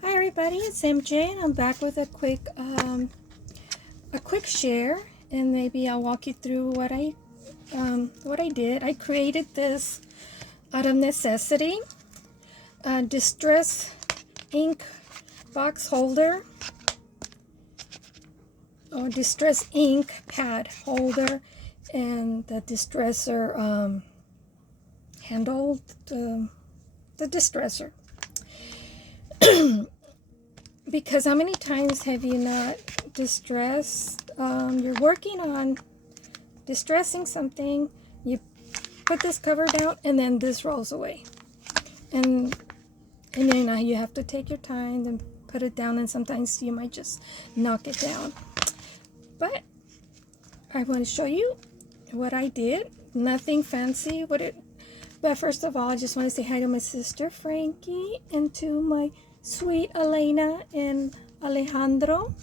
Hi everybody, it's MJ and I'm back with a quick share, and maybe I'll walk you through what I did. I created this out of necessity. Distress ink box holder or distress ink pad holder, and the distresser handle, the distresser. Because how many times have you not distressed? You're working on distressing something, you put this cover down, and then this rolls away. And then you have to take your time and put it down, and sometimes you might just knock it down. But I want to show you what I did. Nothing fancy. But first of all, I just want to say hi to my sister Frankie and to my sweet Elena and Alejandro,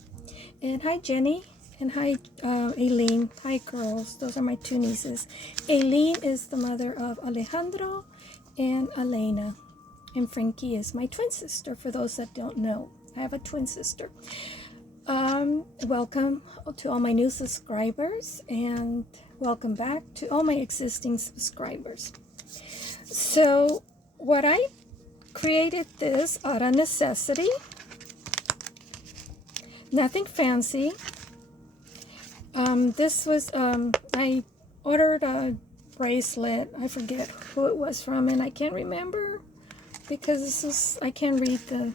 and hi Jenny, and hi Aileen. Hi girls, those are my two nieces. Aileen is the mother of Alejandro and Elena, and Frankie is my twin sister. For those that don't know, I have a twin sister. Welcome to all my new subscribers, and welcome back to all my existing subscribers. So what I created this out of necessity, nothing fancy. This was I ordered a bracelet. I forget who it was from, and I can't remember because I can't read the,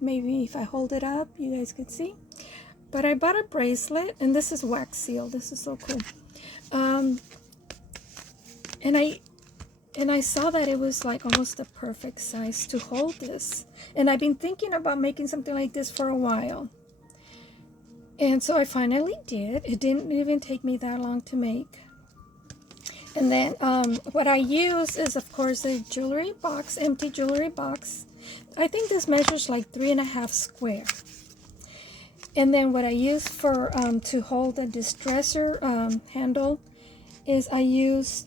maybe if I hold it up you guys could see. But I bought a bracelet, and this is wax sealed. This is so cool. And I saw that it was like almost the perfect size to hold this. And I've been thinking about making something like this for a while. And so I finally did. It didn't even take me that long to make. And then what I use is, of course, a jewelry box, empty jewelry box. I think this measures like 3.5 square. And then what I use for to hold the distresser handle is I use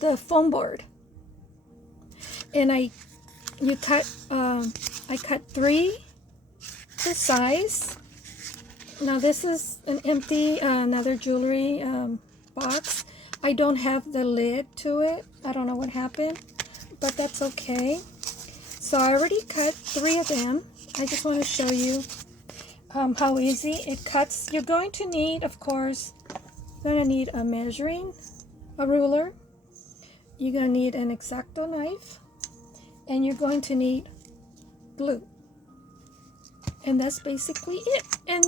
the foam board, and I cut 3 the size. Now this is an empty another jewelry box. I don't have the lid to it. I don't know what happened, but that's okay. So I already cut 3 of them. I just want to show you how easy it cuts. You're going to need, of course, a ruler. You're going to need an X-Acto knife, and you're going to need glue. And that's basically it. And,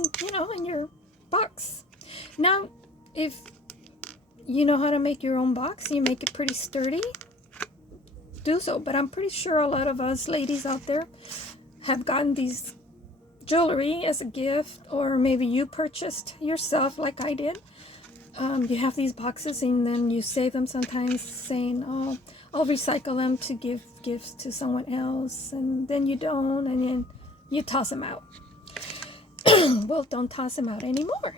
in your box. Now, if you know how to make your own box, you make it pretty sturdy, do so. But I'm pretty sure a lot of us ladies out there have gotten these jewelry as a gift, or maybe you purchased yourself like I did. You have these boxes, and then you save them sometimes, saying, oh, I'll recycle them to give gifts to someone else, and then you don't, and then you toss them out. Well, don't toss them out anymore.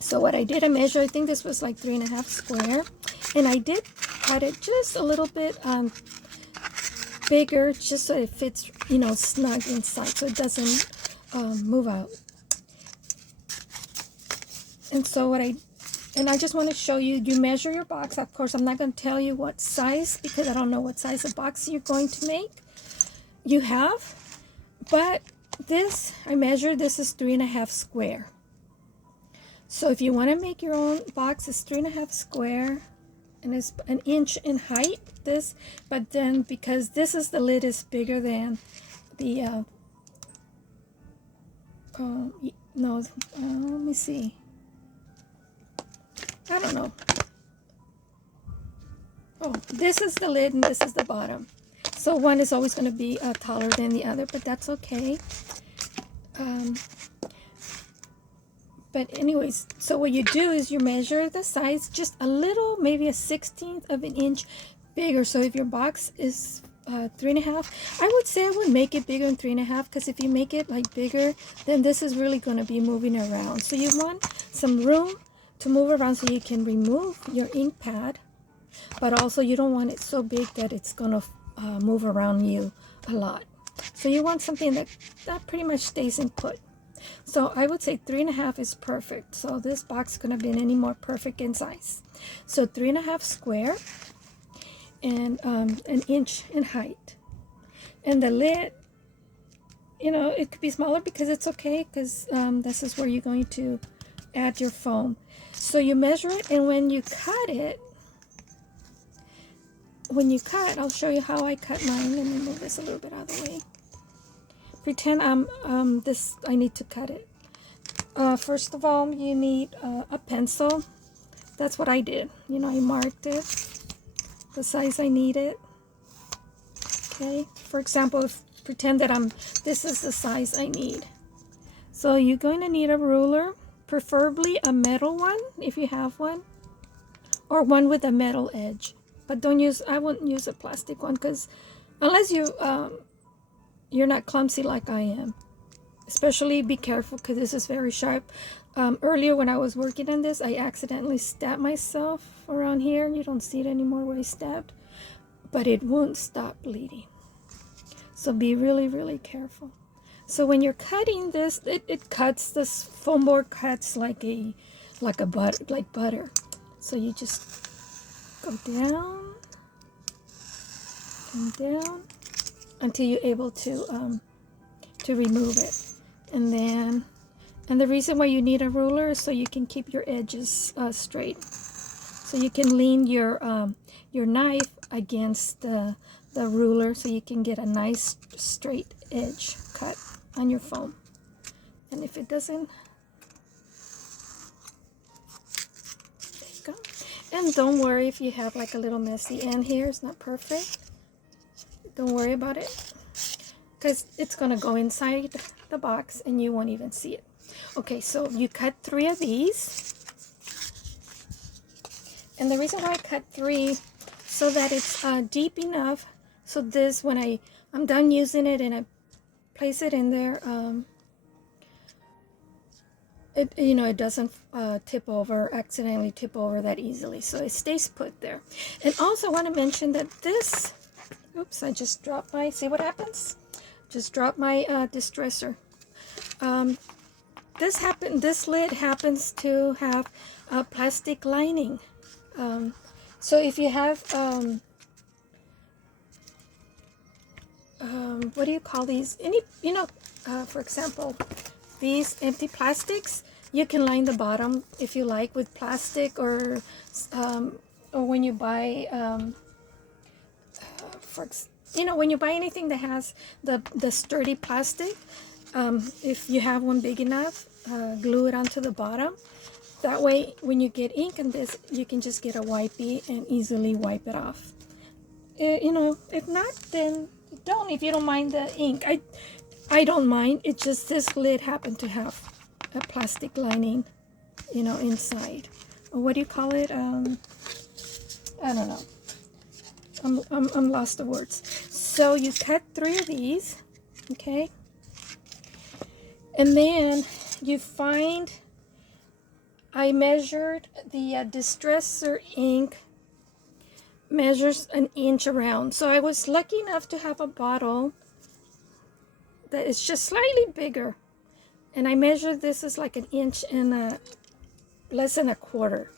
So what I did, I think this was like 3.5 square, and I did cut it just a little bit bigger, just so it fits, snug inside, so it doesn't move out. And so I just want to show you, you measure your box. Of course, I'm not going to tell you what size, because I don't know what size of box you're going to make. You have, but this, I measured, this is 3.5 square. So if you want to make your own box, it's 3.5 square, and it's 1 inch in height, this, but then because this is, the lid is bigger than the, let me see. I don't know. Oh, this is the lid and this is the bottom. So one is always going to be taller than the other, but that's okay. But anyways, so what you do is you measure the size just a little, maybe a 1/16 of an inch bigger. So if your box is 3.5, I would say I would make it bigger than 3.5, because if you make it like bigger, then this is really going to be moving around. So you want some room to move around so you can remove your ink pad, but also you don't want it so big that it's gonna move around you a lot. So you want something that pretty much stays in put. So I would say 3.5 is perfect. So this box couldn't have been any more perfect in size. So 3.5 square and an inch in height. And the lid, you know, it could be smaller because it's okay, because this is where you're going to add your foam. So you measure it, and when you cut, I'll show you how I cut mine. Let me move this a little bit out of the way. Pretend I need to cut it. First of all, you need a pencil. That's what I did. You know, I marked it, the size I needed. Okay, for example, pretend that this is the size I need. So you're going to need a ruler, preferably a metal one if you have one, or one with a metal edge. But I wouldn't use a plastic one, because unless you're not clumsy like I am. Especially be careful, because this is very sharp. Earlier when I was working on this, I accidentally stabbed myself around here. You don't see it anymore where I stabbed, but it won't stop bleeding. So be really, really careful. So when you're cutting this, it cuts, this foam board cuts like butter. So you just go down and down until you're able to remove it. And the reason why you need a ruler is so you can keep your edges straight. So you can lean your knife against the ruler, so you can get a nice straight edge cut on your foam. And if it doesn't, there you go. And don't worry if you have like a little messy end here. It's not perfect. Don't worry about it, because it's gonna go inside the box and you won't even see it. Okay, so you cut 3 of these. And the reason why I cut 3, so that it's deep enough, so this, when I'm done using it and I place it in there, it doesn't accidentally tip over that easily, so it stays put there. And also I want to mention that this, oops, I just dropped my, see what happens? Just dropped my distresser. This lid happens to have a plastic lining. So if you have what do you call these? For example, these empty plastics, you can line the bottom if you like with plastic, or when you buy when you buy anything that has the sturdy plastic, if you have one big enough, glue it onto the bottom. That way, when you get ink in this, you can just get a wipey and easily wipe it off. If not, then don't. If you don't mind the ink, I don't mind. It's just this lid happened to have a plastic lining, inside. Or what do you call it? I don't know. I'm lost of words. So you cut 3 of these, okay? And then you find, I measured the distresser ink measures 1 inch around. So I was lucky enough to have a bottle that is just slightly bigger. And I measured this as like 1 inch and less than 1/4.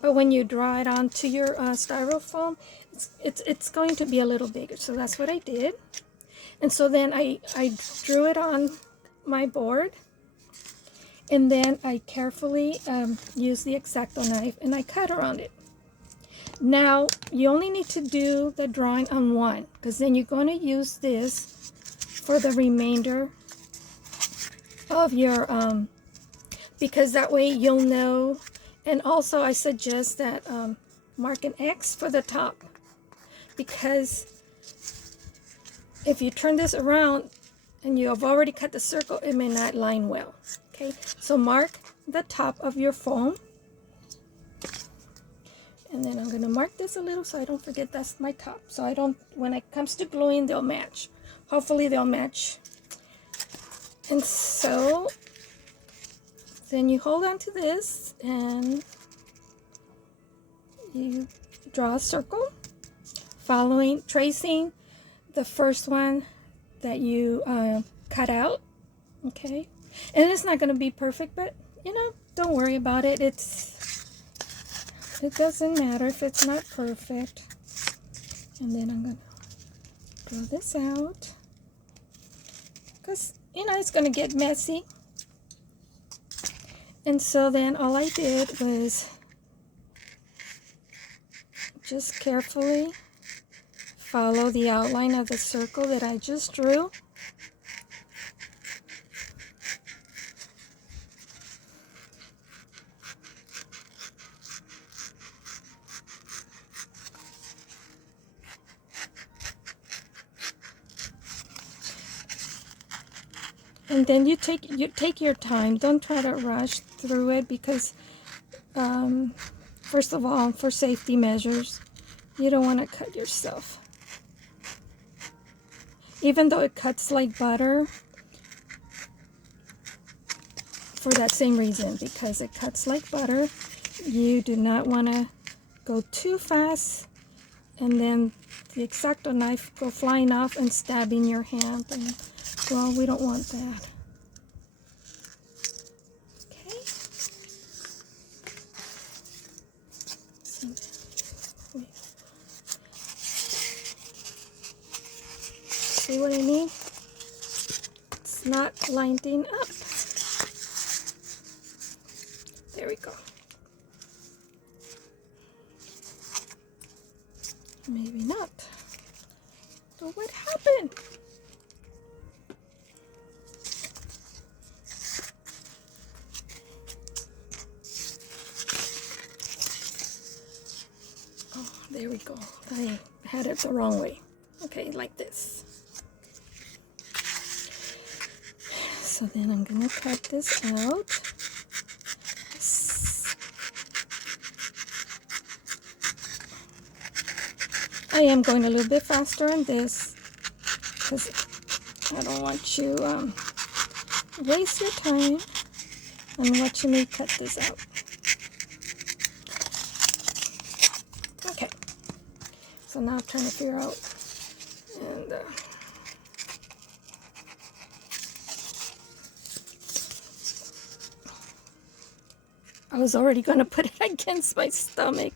But when you draw it onto your styrofoam, it's going to be a little bigger. So that's what I did. And so then I drew it on my board. And then I carefully used the X-Acto knife and I cut around it. Now, you only need to do the drawing on one, because then you're going to use this for the remainder of your, because that way you'll know. And also I suggest that mark an X for the top, because if you turn this around and you have already cut the circle, it may not line well. Okay, so mark the top of your foam. And then I'm going to mark this a little so I don't forget that's my top. So I don't, when it comes to gluing, they'll match. Hopefully they'll match. And so then you hold on to this and you draw a circle, tracing the first one that you cut out, okay? And it's not going to be perfect, but you know, don't worry about it. It doesn't matter if it's not perfect. And then I'm going to blow this out, because you know it's going to get messy. And so then all I did was just carefully follow the outline of the circle that I just drew. And then you take your time. Don't try to rush through it, because first of all, for safety measures, you don't want to cut yourself. Even though it cuts like butter, for that same reason, because it cuts like butter, you do not want to go too fast and then the X-Acto knife go flying off and stabbing your hand. And well, we don't want that. Okay. See what I mean? It's not lining up. There we go. Maybe not. So what happened? Oh, there we go. I had it the wrong way. Okay, like this. So then I'm gonna cut this out. I am going a little bit faster on this because I don't want you waste your time on watching me cut this out. Okay, so now I'm trying to figure out, and I was already going to put it against my stomach.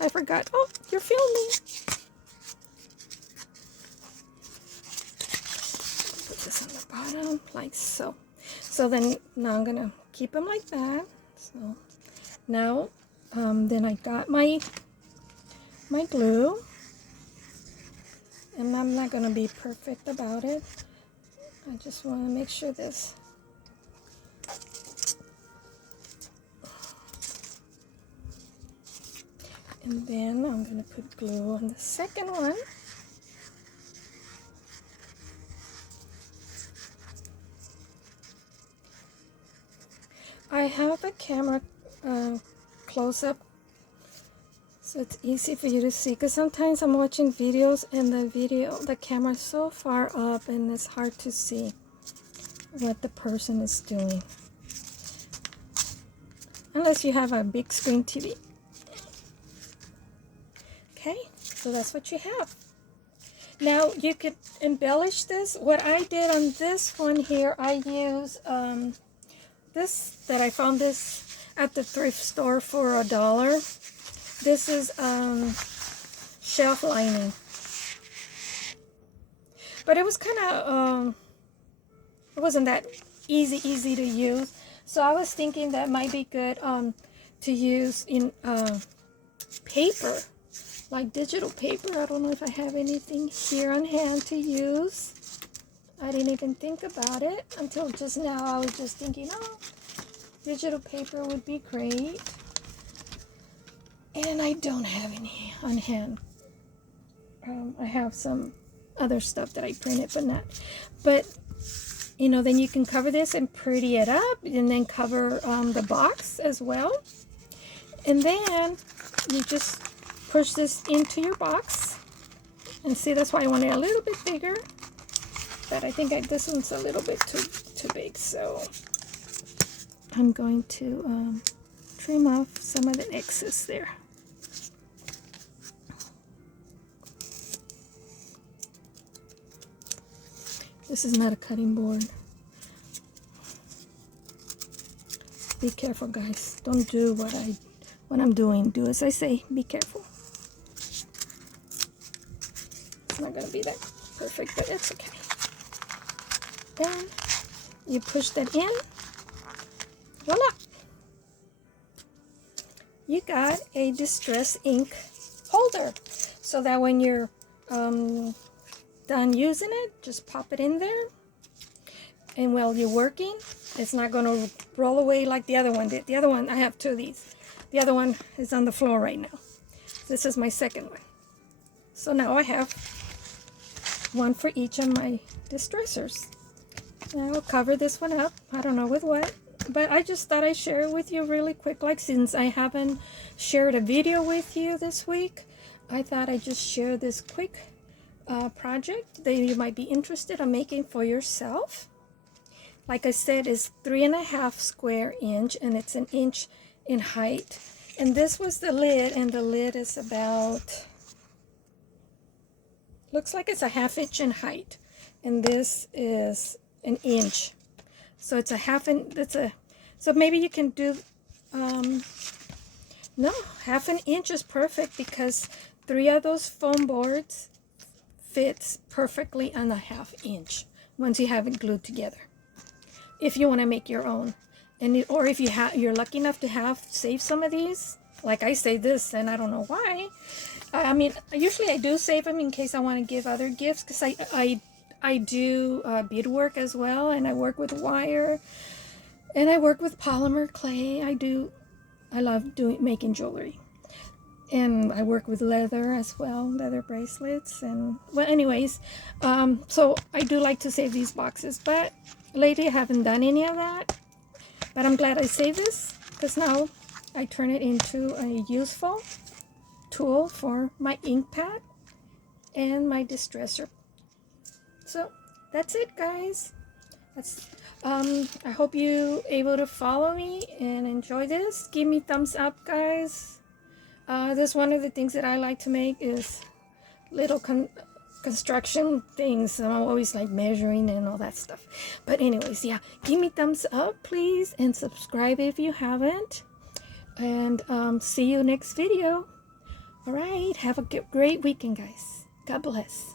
I forgot. Oh, you're filming. Put this on the bottom like so. So then now I'm going to keep them like that. So now then I got my glue. And I'm not going to be perfect about it. I just want to make sure this. And then I'm going to put glue on the second one. I have the camera close up so it's easy for you to see, because sometimes I'm watching videos and the camera is so far up and it's hard to see what the person is doing. Unless you have a big screen TV. Okay, so that's what you have. Now you could embellish this. What I did on this one here, I use I found this at the thrift store for $1. This is shelf lining. But it was kind of, it wasn't that easy to use. So I was thinking that might be good to use in paper. Like digital paper. I don't know if I have anything here on hand to use. I didn't even think about it until just now. I was just thinking, oh, digital paper would be great. And I don't have any on hand. I have some other stuff that I printed, but not. But, you know, then you can cover this and pretty it up, and then cover the box as well. And then you just push this into your box, and see, that's why I want it a little bit bigger, but I think this one's a little bit too big, so I'm going to trim off some of the excess there. This is not a cutting board. Be careful, guys. Don't do what I'm doing. Do as I say. Be careful. It's not gonna be that perfect, but it's okay. Then you push that in. Voila! You got a distress ink holder, so that when you're done using it, just pop it in there, and while you're working, it's not going to roll away like the other one did. The other one, I have two of these. The other one is on the floor right now. This is my second one. So now I have one for each of my distressors. And I will cover this one up. I don't know with what, but I just thought I'd share it with you really quick. Like, since I haven't shared a video with you this week, I thought I'd just share this quick project that you might be interested in making for yourself. Like I said, it's 3.5 square inch, and it's 1 inch in height. And this was the lid, and the lid is about, looks like it's a 1/2 inch in height, and this is 1 inch. So it's a 1/2 inch. So maybe you can do no, 1/2 inch is perfect, because 3 of those foam boards fits perfectly on a 1/2 inch once you have it glued together. If you want to make your own, or if you're lucky enough to save some of these, like I saved this, and I don't know why. I mean, usually I do save them in case I want to give other gifts, because I do beadwork as well, and I work with wire, and I work with polymer clay. I love making jewelry. And I work with leather as well, leather bracelets. And well, anyways, so I do like to save these boxes, but lately I haven't done any of that. But I'm glad I saved this, because now I turn it into a useful tool for my ink pad and my distresser. So that's it, guys. I hope you able to follow me and enjoy this. Give me thumbs up, guys. This one of the things that I like to make is little construction things. I'm always like measuring and all that stuff. But anyways, yeah, give me thumbs up, please, and subscribe if you haven't. And see you next video. All right, have a great weekend, guys. God bless.